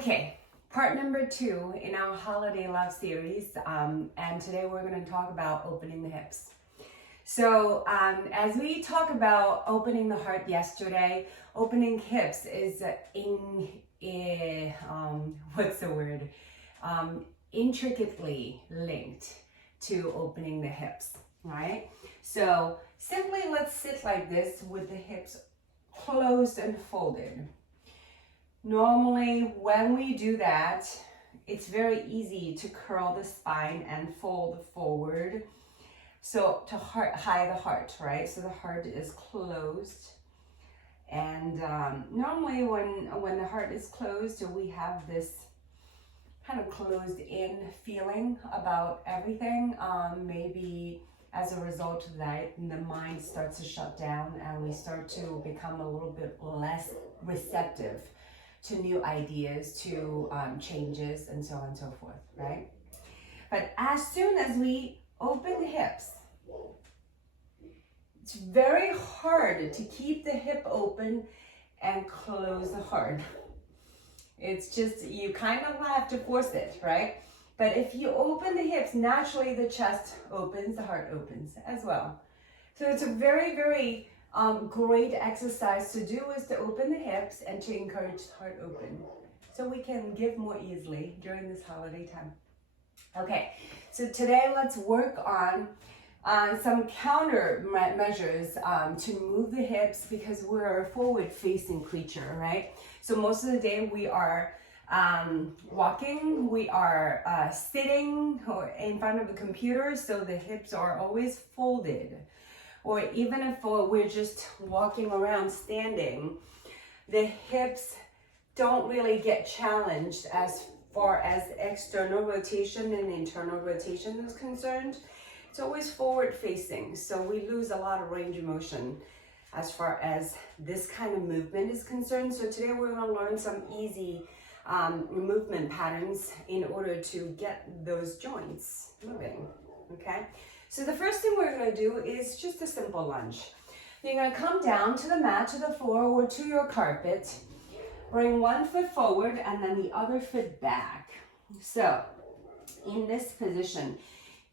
Okay, part number 2 in our Holiday Love series, and today we're going to talk about opening the hips. So as we talk about opening the heart yesterday, opening hips is intricately linked to opening the hips, right? So simply let's sit like this with the hips closed and folded. Normally, when we do that, it's very easy to curl the spine and fold forward. So to hide the heart, right? So the heart is closed. And normally when the heart is closed, we have this kind of closed in feeling about everything. Maybe as a result of that, the mind starts to shut down and we start to become a little bit less receptive to new ideas, to changes, and so on and so forth, right? But as soon as we open the hips, it's very hard to keep the hip open and close the heart. It's just, you kind of have to force it, right? But if you open the hips, naturally the chest opens, the heart opens as well. So it's a very, very great exercise to do, is to open the hips and to encourage the heart open, so we can give more easily during this holiday time. Okay, so today let's work on some counter measures to move the hips, because we're a forward-facing creature, right? So most of the day we are walking, we are sitting in front of the computer, so the hips are always folded. Or even if we're just walking around standing, the hips don't really get challenged as far as external rotation and internal rotation is concerned. It's always forward facing, so we lose a lot of range of motion as far as this kind of movement is concerned. So today we're going to learn some easy movement patterns in order to get those joints moving, okay? So the first thing we're going to do is just a simple lunge. You're going to come down to the mat, to the floor, or to your carpet. Bring one foot forward and then the other foot back. So in this position,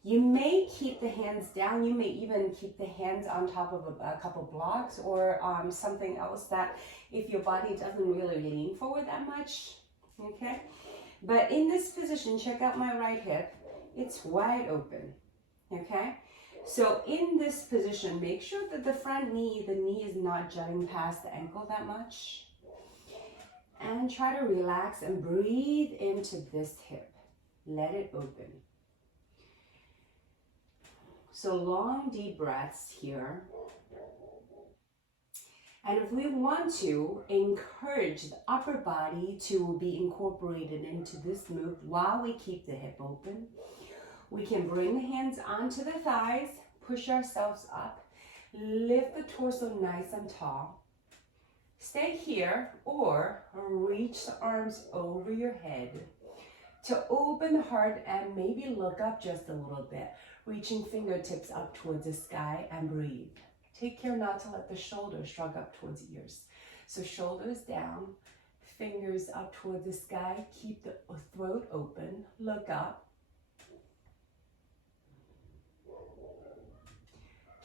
you may keep the hands down. You may even keep the hands on top of a couple blocks or something else that, if your body doesn't really lean forward that much, okay? But in this position, check out my right hip. It's wide open. Okay, so in this position, make sure that the front knee, the knee is not jutting past the ankle that much. And try to relax and breathe into this hip. Let it open. So long, deep breaths here. And if we want to encourage the upper body to be incorporated into this move while we keep the hip open, we can bring the hands onto the thighs, push ourselves up, lift the torso nice and tall. Stay here or reach the arms over your head to open the heart and maybe look up just a little bit, reaching fingertips up towards the sky, and breathe. Take care not to let the shoulders shrug up towards the ears. So shoulders down, fingers up towards the sky, keep the throat open, look up.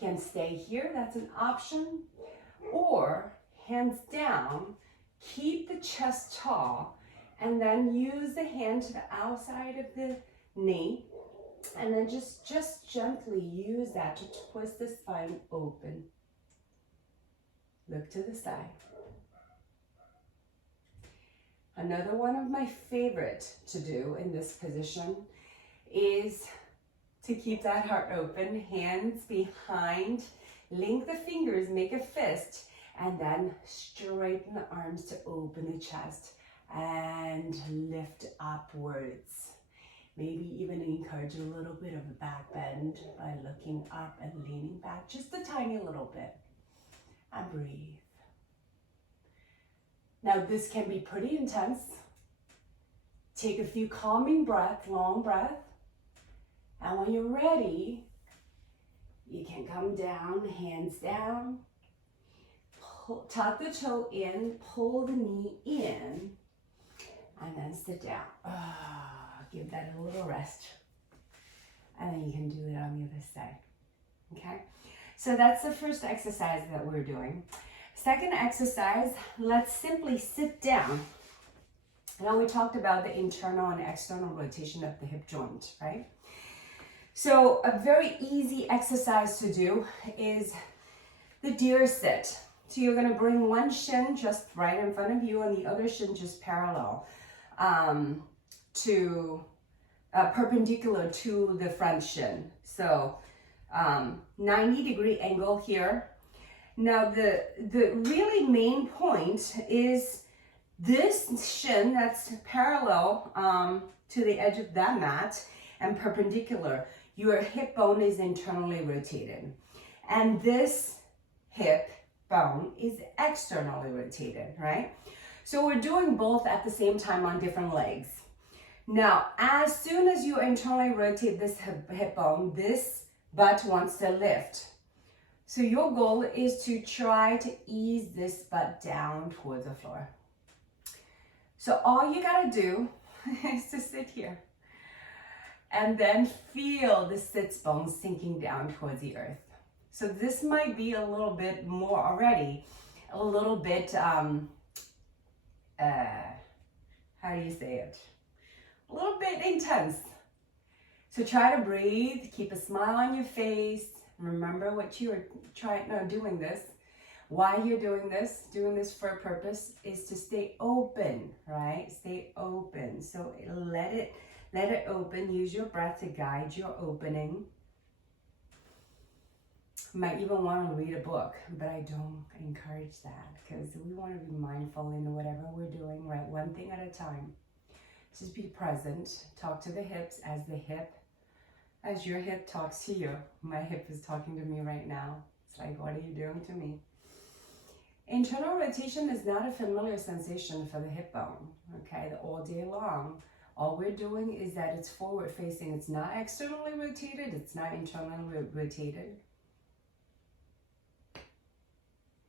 Can stay here, that's an option, or hands down, keep the chest tall, and then use the hand to the outside of the knee, and then just gently use that to twist the spine open. Look to the side. Another one of my favorite to do in this position is to keep that heart open, hands behind, link the fingers, make a fist, and then straighten the arms to open the chest and lift upwards. Maybe even encourage a little bit of a back bend by looking up and leaning back just a tiny little bit. And breathe. Now this can be pretty intense. Take a few calming breaths, long breath. And when you're ready, you can come down, hands down, tuck the toe in, pull the knee in, and then sit down. Give that a little rest. And then you can do it on the other side. Okay? So that's the first exercise that we're doing. Second exercise, let's simply sit down. Now we talked about the internal and external rotation of the hip joint, right? So a very easy exercise to do is the deer sit. So you're going to bring one shin just right in front of you and the other shin just parallel perpendicular to the front shin. So 90-degree angle here. Now the really main point is this shin that's parallel to the edge of that mat and perpendicular. Your hip bone is internally rotated. And this hip bone is externally rotated, right? So we're doing both at the same time on different legs. Now, as soon as you internally rotate this hip bone, this butt wants to lift. So your goal is to try to ease this butt down towards the floor. So all you gotta do is to sit here and then feel the sits bone sinking down towards the earth. So this might be a little bit more already, a little bit, how do you say it? A little bit intense. So try to breathe, keep a smile on your face. Remember what you are doing this. Why you're doing this for a purpose is to stay open, right? Stay open. So let it open. Use your breath to guide your opening. You might even want to read a book, but I don't encourage that because we want to be mindful in whatever we're doing, right? One thing at a time. Just be present. Talk to the hips as your hip talks to you. My hip is talking to me right now. It's like, what are you doing to me? Internal rotation is not a familiar sensation for the hip bone, okay? All day long. All we're doing is that it's forward facing. It's not externally rotated. It's not internally rotated.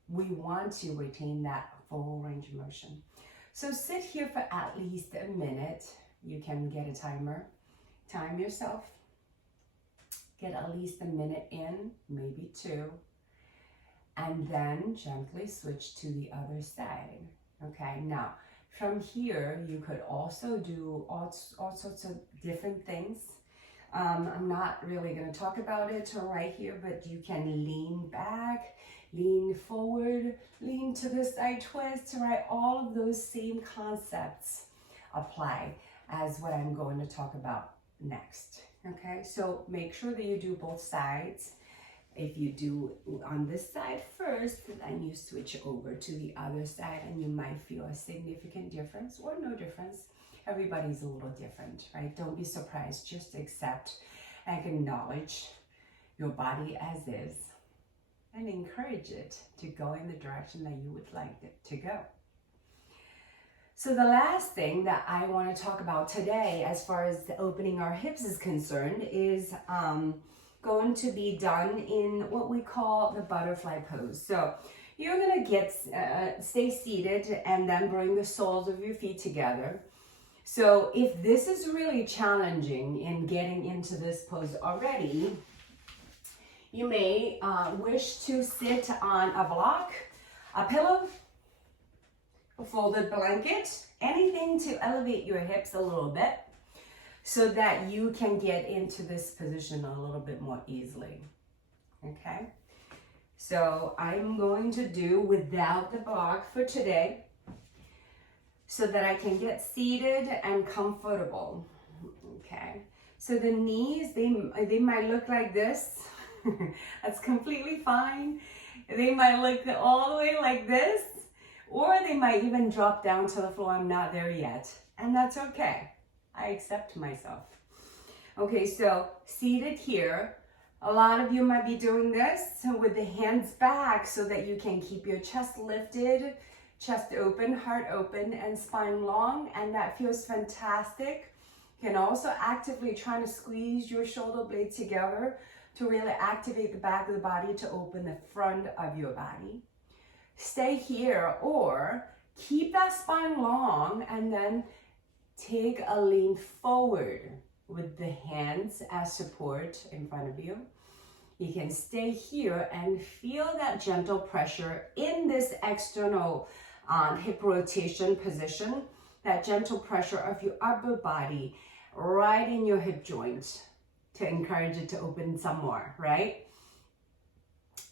We want to retain that full range of motion. So sit here for at least a minute. You can get a timer. Time yourself. Get at least a minute in, maybe 2. And then gently switch to the other side. Okay, now from here, you could also do all sorts of different things. I'm not really going to talk about it right here, but you can lean back, lean forward, lean to the side twist, right? All of those same concepts apply as what I'm going to talk about next. Okay, so make sure that you do both sides. If you do on this side first, then you switch over to the other side and you might feel a significant difference or no difference. Everybody's a little different, right? Don't be surprised. Just accept and acknowledge your body as is and encourage it to go in the direction that you would like it to go. So the last thing that I want to talk about today, as far as opening our hips is concerned, is going to be done in what we call the butterfly pose. So you're going to stay seated and then bring the soles of your feet together. So if this is really challenging in getting into this pose already, you may wish to sit on a block, a pillow, a folded blanket, anything to elevate your hips a little bit so that you can get into this position a little bit more easily. Okay? So I'm going to do without the block for today so that I can get seated and comfortable. Okay? So the knees, they might look like this. That's completely fine. They might look all the way like this, or they might even drop down to the floor. I'm not there yet, and that's okay. I accept myself. Okay, so seated here. A lot of you might be doing this with the hands back so that you can keep your chest lifted, chest open, heart open, and spine long, and that feels fantastic. You can also actively try to squeeze your shoulder blades together to really activate the back of the body to open the front of your body. Stay here or keep that spine long and then take a lean forward with the hands as support in front of you. You can stay here and feel that gentle pressure in this external hip rotation position, that gentle pressure of your upper body right in your hip joint to encourage it to open some more, right?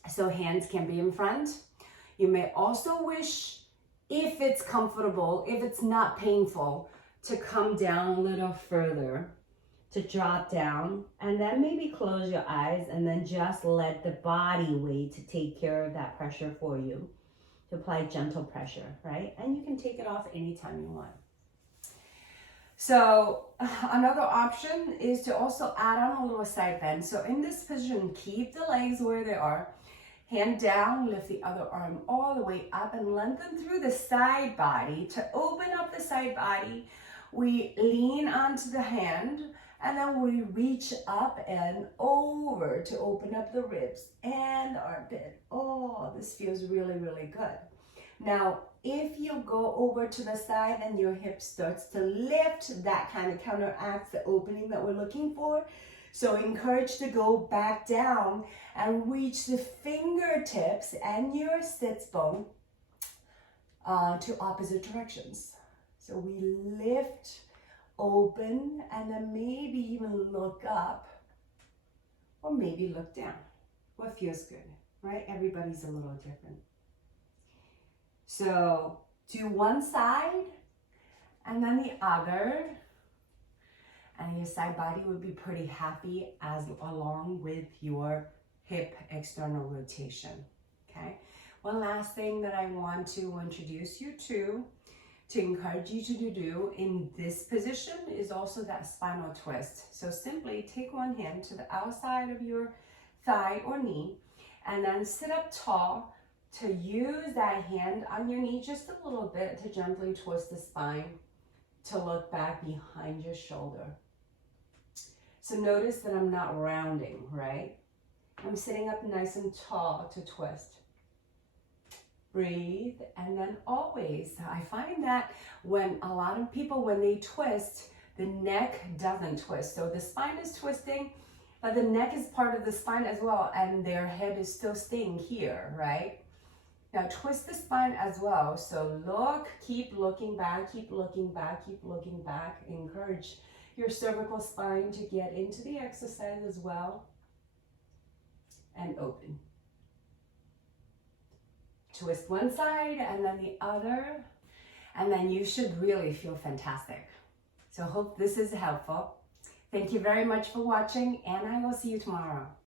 So hands can be in front. You may also wish, if it's comfortable, if it's not painful, to come down a little further, to drop down, and then maybe close your eyes and then just let the body weight to take care of that pressure for you, to apply gentle pressure, right? And you can take it off anytime you want. So another option is to also add on a little side bend. So in this position, keep the legs where they are, hand down, lift the other arm all the way up and lengthen through the side body. To open up the side body, we lean onto the hand, and then we reach up and over to open up the ribs and the armpit. Oh, this feels really, really good. Now, if you go over to the side and your hip starts to lift, that kind of counteracts the opening that we're looking for. So encourage to go back down and reach the fingertips and your sits bone to opposite directions. So we lift, open, and then maybe even look up or maybe look down. What feels good, right? Everybody's a little different. So do one side and then the other, and your side body would be pretty happy as along with your hip external rotation, okay? One last thing that I want to introduce you to encourage you to do in this position is also that spinal twist. So simply take one hand to the outside of your thigh or knee and then sit up tall to use that hand on your knee just a little bit to gently twist the spine to look back behind your shoulder. So notice that I'm not rounding, right? I'm sitting up nice and tall to twist. Breathe, and then always, I find that when a lot of people, when they twist, the neck doesn't twist. So the spine is twisting, but the neck is part of the spine as well, and their head is still staying here, right? Now twist the spine as well. So look, keep looking back, keep looking back, keep looking back. Encourage your cervical spine to get into the exercise as well. And open. Twist one side and then the other, and then you should really feel fantastic. So hope this is helpful. Thank you very much for watching, and I will see you tomorrow.